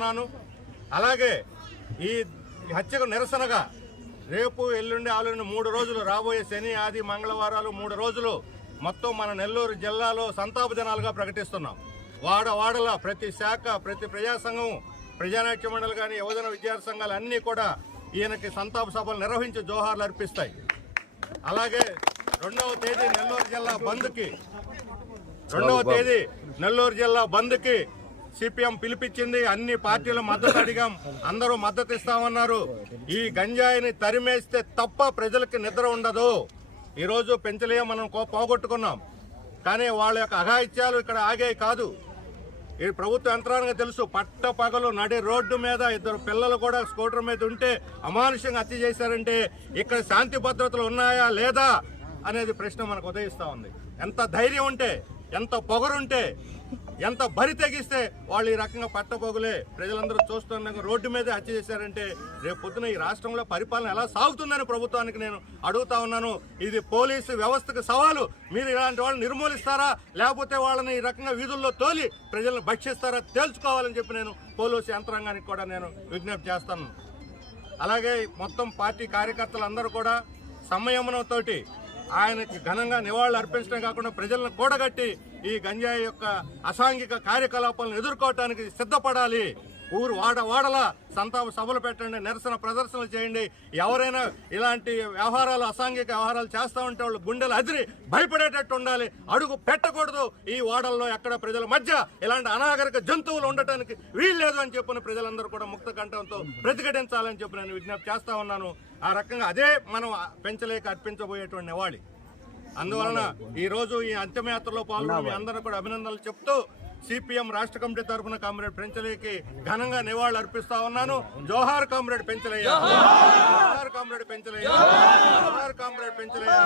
ఉన్నాను అలాగే ఈ హత్యకు నిరసనగా రేపు ఎల్లుండి ఆలుండి మూడు రోజులు రాబోయే శని ఆది మంగళవారాలు మూడు రోజులు మొత్తం మన నెల్లూరు జిల్లాలో సంతాప దినాలుగా ప్రకటిస్తున్నాం. వాడ వాడల ప్రతి శాఖ ప్రతి ప్రజా సంఘం ప్రజానాట్య మండలి కానీ యువజన విద్యార్థి సంఘాలు అన్నీ కూడా ఈయనకి సంతాప సభలు నిర్వహించి జోహార్లు అర్పిస్తాయి. అలాగే రెండవ తేదీ నెల్లూరు జిల్లా బంద్కి రెండవ తేదీ నెల్లూరు జిల్లా బంద్కి సిపిఎం పిలిపించింది అన్ని పార్టీలు మద్దతు అడిగాం అందరూ మద్దతు ఇస్తామన్నారు. ఈ గంజాయిని తరిమేస్తే తప్ప ప్రజలకి నిద్ర ఉండదు. ఈరోజు పెంచలేం మనం కో- పోగొట్టుకున్నాం. కానీ వాళ్ళ యొక్క అఘాయిత్యాలు ఇక్కడ ఆగాయి కాదు. ఈ ప్రభుత్వ యంత్రాంగం తెలుసు పట్ట పగలు నడి రోడ్డు మీద ఇద్దరు పిల్లలు కూడా స్కూటర్ మీద ఉంటే అమానుషంగా హత్య చేశారంటే ఇక్కడ శాంతి భద్రతలు ఉన్నాయా లేదా అనేది ప్రశ్న మనకు ఉదయిస్తూ ఉంది. ఎంత ధైర్యం ఉంటే ఎంత పొగరుంటే ఎంత బరి తెగిస్తే వాళ్ళు ఈ రకంగా పట్టపోగులే ప్రజలందరూ చూస్తున్న రోడ్డు మీదే హత్య చేశారంటే రేపు పొద్దున ఈ రాష్ట్రంలో పరిపాలన ఎలా సాగుతుందని ప్రభుత్వానికి నేను అడుగుతా ఉన్నాను. ఇది పోలీసు వ్యవస్థకు సవాలు. మీరు ఇలాంటి వాళ్ళని నిర్మూలిస్తారా? లేకపోతే వాళ్ళని ఈ రకంగా వీధుల్లో తోలి ప్రజలను భక్షిస్తారా? తేల్చుకోవాలని చెప్పి నేను పోలీసు యంత్రాంగానికి కూడా నేను విజ్ఞప్తి చేస్తాను. అలాగే మొత్తం పార్టీ కార్యకర్తలందరూ కూడా సంయమనంతోటి ఆయనకి ఘనంగా నివాళులు అర్పించడం కాకుండా ప్రజలను కూడగట్టి ఈ గంజాయి యొక్క అసాంఘిక కార్యకలాపాలను ఎదుర్కోవటానికి సిద్ధపడాలి. ఊరు వాడ వాడల సంతాప సభలు పెట్టండి నిరసన ప్రదర్శనలు చేయండి. ఎవరైనా ఇలాంటి వ్యవహారాలు అసాంఘిక వ్యవహారాలు చేస్తా ఉంటే వాళ్ళు గుండెలు అదిరి భయపడేటట్టు ఉండాలి. అడుగు పెట్టకూడదు ఈ వాడల్లో ఎక్కడ ప్రజల మధ్య ఇలాంటి అనాగరిక జంతువులు ఉండటానికి వీల్లేదు అని చెప్పిన ప్రజలందరూ కూడా ముక్త కంఠంతో ప్రతిఘటించాలని చెప్పి నేను విజ్ఞప్తి చేస్తా ఉన్నాను. ఆ రకంగా అదే మనం పెంచలేక అర్పించబోయేటువంటి నివాళి. అందువలన ఈ రోజు ఈ అంత్యయాత్రలో పాల్గొన్న మీ అందరూ కూడా అభినందనలు చెప్తూ సిపిఎం రాష్ట్ర కమిటీ తరఫున కామ్రేడ్ పెంచలేకి ఘనంగా నివాళులు అర్పిస్తా ఉన్నాను. జోహార్ కామ్రేడ్ పెంచలయ్య. జోహార్ కామ్రేడ్ పెంచలయ్య. జోహార్ కామ్రేడ్ పెంచలయ్య.